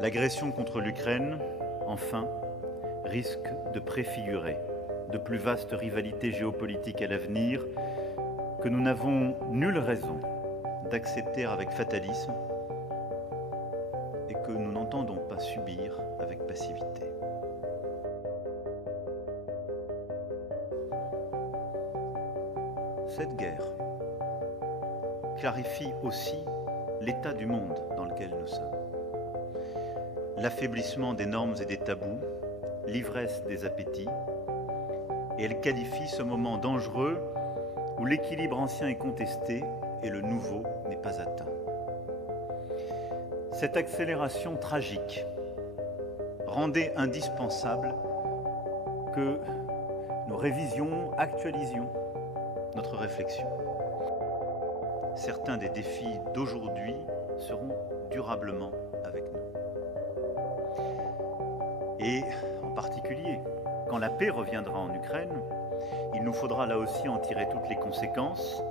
L'agression contre l'Ukraine, enfin, risque de préfigurer de plus vastes rivalités géopolitiques à l'avenir que nous n'avons nulle raison d'accepter avec fatalisme et que nous n'entendons pas subir avec passivité. Cette guerre clarifie aussi l'état du monde dans lequel nous sommes. L'affaiblissement des normes et des tabous, l'ivresse des appétits, et elle qualifie ce moment dangereux où l'équilibre ancien est contesté et le nouveau n'est pas atteint. Cette accélération tragique rendait indispensable que nous révisions, actualisions notre réflexion. Certains des défis d'aujourd'hui seront durablement avec nous. Et en particulier, quand la paix reviendra en Ukraine, il nous faudra là aussi en tirer toutes les conséquences,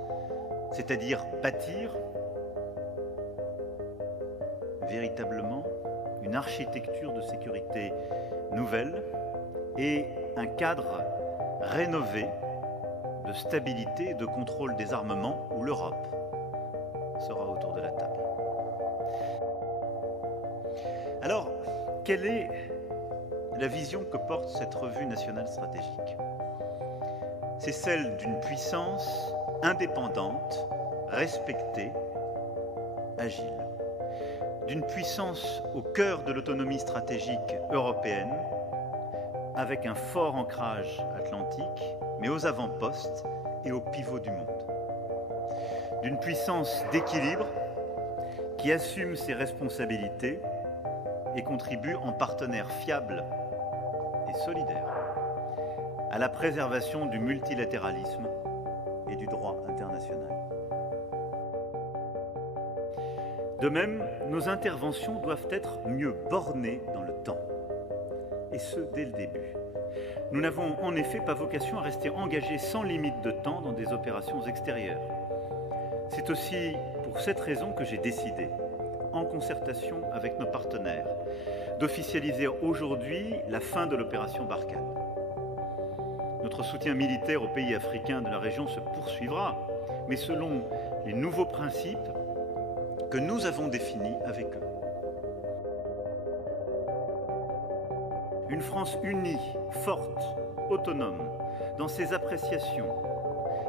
c'est-à-dire bâtir véritablement une architecture de sécurité nouvelle et un cadre rénové de stabilité et de contrôle des armements où l'Europe sera autour de la table. Alors, quelle est la vision que porte cette revue nationale stratégique? C'est celle d'une puissance indépendante, respectée, agile. D'une puissance au cœur de l'autonomie stratégique européenne, avec un fort ancrage atlantique, mais aux avant-postes et au pivot du monde. D'une puissance d'équilibre qui assume ses responsabilités et contribue en partenaire fiable et solidaire à la préservation du multilatéralisme et du droit international. De même, nos interventions doivent être mieux bornées dans le temps, et ce dès le début. Nous n'avons en effet pas vocation à rester engagés sans limite de temps dans des opérations extérieures. C'est aussi pour cette raison que j'ai décidé, en concertation avec nos partenaires, d'officialiser aujourd'hui la fin de l'opération Barkhane. Notre soutien militaire aux pays africains de la région se poursuivra, mais selon les nouveaux principes que nous avons définis avec eux. Une France unie, forte, autonome dans ses appréciations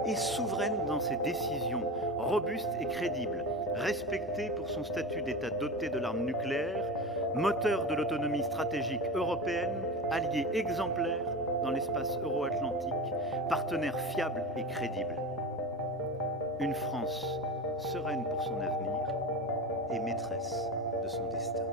et souveraine dans ses décisions, robuste et crédible, respectée pour son statut d'État doté de l'arme nucléaire, moteur de l'autonomie stratégique européenne, allié exemplaire dans l'espace euro-atlantique, partenaire fiable et crédible. Une France sereine pour son avenir et maîtresse de son destin.